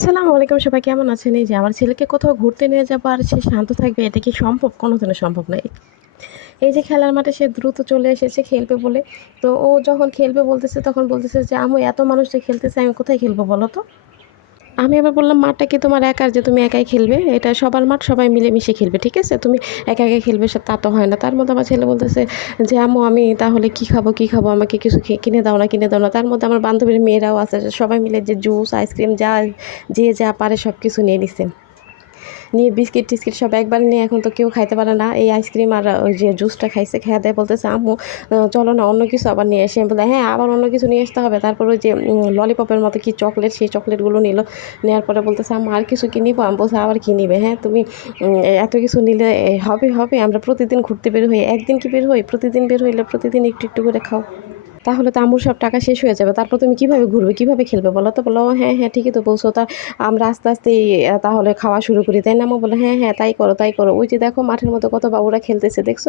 আসসালামু আলাইকুম, সবাই কেমন আছেন? এই যে আমার ছেলেকে কোথাও ঘুরতে নিয়ে যাব আর সে শান্ত থাকবে, এটা কি সম্ভব? কোনো দিনও সম্ভব নয়। এই যে খেলার মাঠে সে দ্রুত চলে এসেছে খেলবে বলে। তো ও যখন খেলবে বলতেছে, তখন বলতেছে যে আমি এত মানুষ যে খেলতেছে, আমি কোথায় খেলব বলো তো? আমি আবার বললাম, মাঠটা কি তোমার একার যে তুমি একাই খেলবে? এটা সবার মাঠ, সবাই মিলেমিশে খেলবে, ঠিক আছে? তুমি একা একা খেলবে, সে তা তো হয় না। তার মধ্যে আমার ছেলে বলতেছে যে আমো আমি তাহলে কি খাব কি খাব? আমাকে কিছু কিনে দাও না, কিনে দাও না। তার মধ্যে আমার বান্ধবীর মেয়েরাও আছে সবাই মিলে যে জুস, আইসক্রিম, যা, যে যা পারে সব কিছু নিয়ে নিছে। নিয়ে বিস্কিট টিস্কিট সব একবার নিয়ে এখন তো কেউ খাইতে পারে না। এই আইসক্রিম আর ওই যে জুসটা খাইছে খেয়ে দেয় বলতেছে, আম্মু চলো না, অন্য কিছু আবার নিয়ে এসে বলে হ্যাঁ আবার অন্য কিছু নিয়ে আসতে হবে। তারপর ওই যে ললিপপের মতো কি চকলেট সেই চকলেটগুলো নিল। নেওয়ার পরে বলতেছে, আম্মু, আর কিছু কি নিবো? আমি বলছে, আবার কি নিবে? হ্যাঁ তুমি এত কিছু নিলে হবে হবে, আমরা প্রতিদিন ঘুরতে বের হই। একদিন কি বের হই? প্রতিদিন বের হইলে প্রতিদিন একটু একটু করে খাও। তাহলে তো আম্মুর সব টাকা শেষ হয়ে যাবে। তারপর তুমি কীভাবে ঘুরবে? কীভাবে খেলবে? বলো তো, বলো হ্যাঁ হ্যাঁ ঠিকই তো বলছো। তা আমরা আস্তে আস্তে তাহলে খাওয়া শুরু করি। তাই না আমা বলে হ্যাঁ হ্যাঁ তাই করো তাই করো। ওই যে দেখো, মাঠের মধ্যে কত বাবুরা খেলতেছে, দেখছ?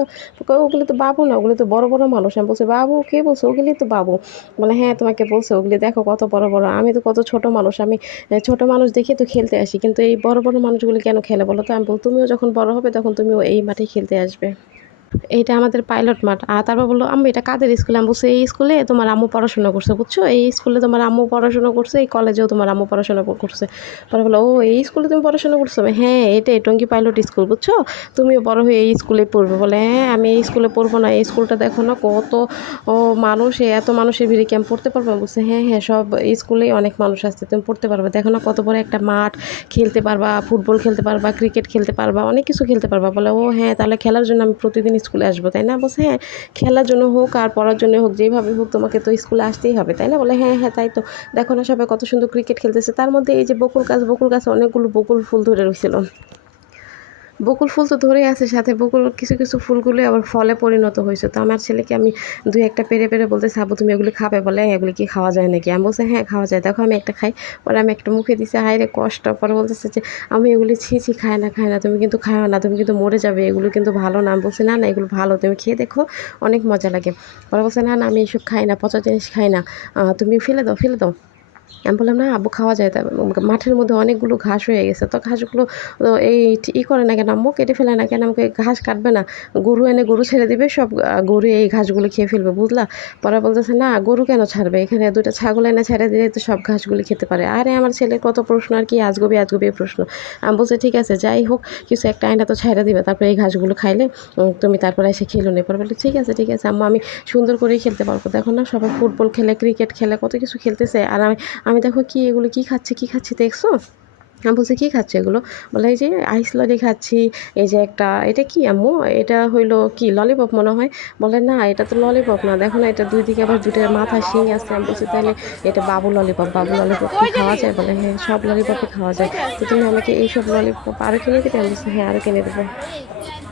ওগুলি তো বাবু না, ওগুলি তো বড় বড় মানুষ। আমি বলছি, বাবু, কে বলছো? ওগুলি তো বাবু। বলে হ্যাঁ তোমাকে বলছে, ওগুলি দেখো কত বড় বড়। আমি তো কত ছোট মানুষ, আমি ছোট মানুষ দেখে তো খেলতে আসি, কিন্তু এই বড় বড় মানুষগুলি কেন খেলে বলো তো? আমি বল তুমিও যখন বড় হবে, তখন তুমিও এই মাঠে খেলতে আসবে। এইটা আমাদের পাইলট মাঠ। আর তারপর বলল, আম্মু, এটা কাদের স্কুলে? আমি বলছি, এই স্কুলে তোমার আম্মু পড়াশোনা করছে, বুঝছ? এই স্কুলে তোমার আম্মু পড়াশোনা করছে, এই কলেজেও তোমার আম্মু পড়াশোনা করছে। পরে বলল, ও, এই স্কুলে তুমি পড়াশোনা করছ? হ্যাঁ এটাই টঙ্গি পাইলট স্কুল, বুঝছ? তুমিও বড় হয়ে এই স্কুলে পড়বে। বলে হ্যাঁ আমি এই স্কুলে পড়ব না, এই স্কুলটা দেখো না কত, ও, মানুষ এত মানুষের ভিড়ে কি আমি পড়তে পারব? বলছি হ্যাঁ হ্যাঁ সব স্কুলেই অনেক মানুষ আসছে তুমি পড়তে পারবে। দেখো না কত বড় একটা মাঠ, খেলতে পারবা, ফুটবল খেলতে পারবা, ক্রিকেট খেলতে পারবা, অনেক কিছু খেলতে পারবা। বলে, ও হ্যাঁ তাহলে খেলার জন্য আমি প্রতিদিন স্কুলে আসব, তাই না? বলছে হ্যাঁ খেলার জন্য হোক আর পড়ার জন্য হোক, যেভাবে হোক তোমাকে তো স্কুলে আসতেই হবে, তাই না? বলে হ্যাঁ হ্যাঁ তাই তো। দেখো না সবাই কত সুন্দর ক্রিকেট খেলতেছে। তার মধ্যে এই যে বকুল গাছ, বকুল গাছে অনেকগুলো বকুল ফুল ধরে রয়েছিল বকুল ফুল তো ধরেই আছে সাথে। বকুল কিছু কিছু ফুলগুলো আবার ফলে পরিণত হয়েছে। তো আমার ছেলেকে আমি দুই একটা পেরে পেরে বলতে সাবু তুমি এগুলি খাবে? বলে "হ্যাঁ, এগুলি কি খাওয়া যায় নাকি? আমি বলছি হ্যাঁ খাওয়া যায়। দেখো আমি একটা খাই পরে আমি একটা মুখে দিছি হাই রে কষ্ট। পরে বলতেছে যে আমি এগুলি ছি ছি খাই না খাই না তুমি কিন্তু খাও না তুমি কিন্তু মরে যাবে এগুলো কিন্তু ভালো না। আমি বলছি না না এগুলো ভালো তুমি খেয়ে দেখো অনেক মজা লাগে। পরে বলছে না না আমি এসব খাই না পচা জিনিস খাই না। তুমি ফেলে দাও ফেলে দাও। আমি বললাম, না আব্বু, খাওয়া যায়। তা মাঠের মধ্যে অনেকগুলো ঘাস হয়ে গেছে। তো ঘাসগুলো এই ই করে না কেন, আম্মু কেটে ফেলে না কেন? আমাকে ঘাস কাটবে না। গরু এনে গরু ছেড়ে দিবে, সব গরু এই ঘাসগুলো খেয়ে ফেলবে, বুঝলা? পরে বলতেছে, না, গরু কেন ছাড়বে? এখানে দুটো ছাগল এনে ছেড়ে দিলে তো সব ঘাসগুলি খেতে পারে। আরে, আমার ছেলের কত প্রশ্ন, আর কি আজগবি আজগবি প্রশ্ন। আমি বলছি, ঠিক আছে, যাই হোক, কিছু একটা আইনা তো ছেড়ে দিবে, তারপরে এই ঘাসগুলো খাইলে তুমি তারপরে এসে খেলো নে। পরে বলে ঠিক আছে ঠিক আছে, আম্মু, আমি সুন্দর করেই খেলতে পারব। দেখো না, সবাই ফুটবল খেলে, ক্রিকেট খেলে, কত কিছু খেলতেছে, আর আমি আমি দেখো কি এগুলো কি খাচ্ছে, কি খাচ্ছি দেখছ? আমি বলছি, কী খাচ্ছে এগুলো? বলে এই যে আইস ললি খাচ্ছি, এই যে একটা, এটা কি আম্মু? এটা হইল কি ললিপপ মনে হয়? বলে না, এটা তো ললিপপ না। দেখো না, এটা দুই দিকে আবার দুটো মাথা শিং আছে। আমি বলছি, তাহলে এটা বাবু ললিপপ বাবু ললিপপ কি খাওয়া যায়? বলে হ্যাঁ সব ললিপপই খাওয়া যায়। তো তুমি আমাকে এইসব ললিপপ আরও কিনে দিবে? আমি বলছি হ্যাঁ আরও কিনে দেবো।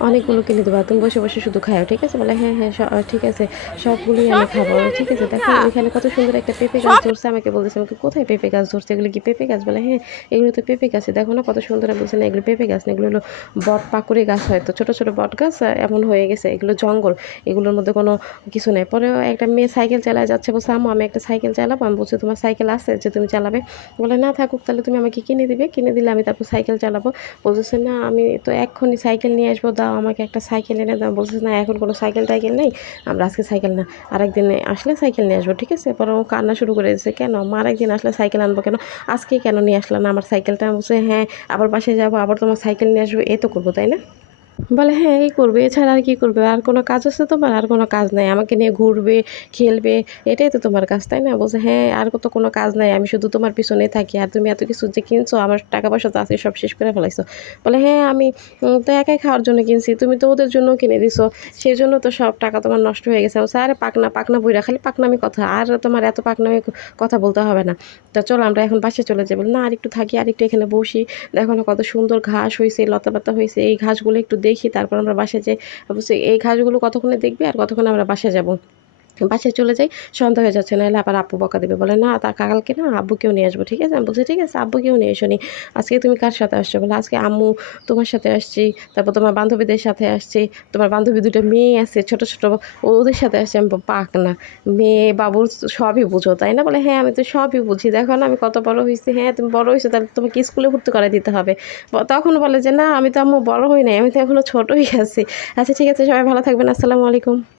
অনেকগুলো কিনে দেবো। তুমি বসে বসে শুধু খাও ঠিক আছে? বলে হ্যাঁ হ্যাঁ ঠিক আছে সবগুলোই আমি খাব। ঠিক আছে দেখো এখানে কত সুন্দর একটা পেঁপে গাছ ধরছে আমাকে বলতেছে আমাকে কোথায় পেঁপে গাছ ধরছে? এগুলো কি পেঁপে গাছ? বলে হ্যাঁ এগুলো তো পেঁপে গাছে। দেখো না কত সুন্দর বলছে না এগুলো পেঁপে গাছ না এগুলো হলো বট পাকুড়ি গাছ হয়। তো ছোটো ছোটো বট গাছ এমন হয়ে গেছে এগুলো জঙ্গল এগুলোর মধ্যে কোনো কিছু নেই। পরে একটা মেয়ে সাইকেল চালায় যাচ্ছে বলছে আম্মু আমি একটা সাইকেল চালাবো? আমি বলছি তোমার সাইকেল আছে যে তুমি চালাবে? বলে না থাকুক তাহলে তুমি আমাকে কিনে দিবে। কিনে দিলে আমি তারপর সাইকেল চালাবো। বলতেছে না আমি তো এক্ষুনি সাইকেল নিয়ে আসব দাও আমাকে একটা সাইকেল এনে দাও। বলছে, না, এখন কোনো সাইকেল টাইকেল নেই, আমরা আজকে সাইকেল না, আরেকদিন আসলে সাইকেল নিয়ে আসব, ঠিক আছে? পরে ও কান্না শুরু করে দিয়েছে, কেন? মা আরেকদিন আসলে সাইকেল আনব কেন? আজকে কেন নিয়ে আসলাম না আমার সাইকেলটা? বলছে হ্যাঁ আবার বাসায় যাব, আবার তোমার সাইকেল নিয়ে আসব, এ তো করব, তাই না? বলে হ্যাঁ এই করবে, এছাড়া আর কি করবে? আর কোনো কাজ আছে তোমার? আর কোনো কাজ নাই। আমাকে নিয়ে ঘুরবে, খেলবে, এটাই তো তোমার কাজ, তাই না? বলছে হ্যাঁ আর তো কোনো কাজ নাই। আমি শুধু তোমার পিছনেই থাকি। আর তুমি এত কিছু যে কিনছো, আমার টাকা পয়সা তো আছে, সব শেষ করে ফেলাইছো। বলে হ্যাঁ আমি তো একাই খাওয়ার জন্য কিনছি। তুমি তো ওদের জন্য কিনে দিছো। সেই জন্য তো সব টাকা তোমার নষ্ট হয়ে গেছে। বলছে, আরে পাকনা পাকনা বইরা, খালি পাকনামি কথা। আর তোমার এত পাকনামি কথা বলতে হবে না। তা চলো, আমরা এখন বাসে চলে যাব না, আর একটু থাকি, আর একটু এখানে বসি। দেখো না কত সুন্দর ঘাস হয়েছে লতা পাতা হয়েছে এই ঘাসগুলো একটু দেখি, তারপর আমরা বাসায় যাই। অবশ্যই এই ঘাসগুলো কতক্ষণে দেখবে আর কতক্ষণে আমরা বাসায় যাব? বাসায় চলে যাই, সন্ধ্যা হয়ে যাচ্ছে, নাহলে আবার আব্বু বকা দেবে। বলে, না, তা কালকে না আব্বুকেও নিয়ে আসব, ঠিক আছে? আমি বলছি, ঠিক আছে, আব্বুকেও নিয়ে এসো আজকে তুমি কার সাথে আসছো? বলে, আজকে আম্মু তোমার সাথে আসছি, তারপর তোমার বান্ধবীদের সাথে আসছি, তোমার বান্ধবী দুটো মেয়ে আছে, ছোট ছোট, ওদের সাথে আসছি। আমি পাক না, মেয়ে, বাবুর সবই বুঝো, তাই না? বলে হ্যাঁ আমি তো সবই বুঝি, দেখো না আমি কত বড় হয়েছি হ্যাঁ তুমি বড় হয়েছো, তাহলে তোমাকে স্কুলে ভর্তি করে দিতে হবে। তখন বলে যে, না, আমি তো আম্মু বড় হই নাই, আমি তো এখনও ছোটই আছি। আচ্ছা ঠিক আছে, সবাই ভালো থাকবেন, আসসালামু আলাইকুম।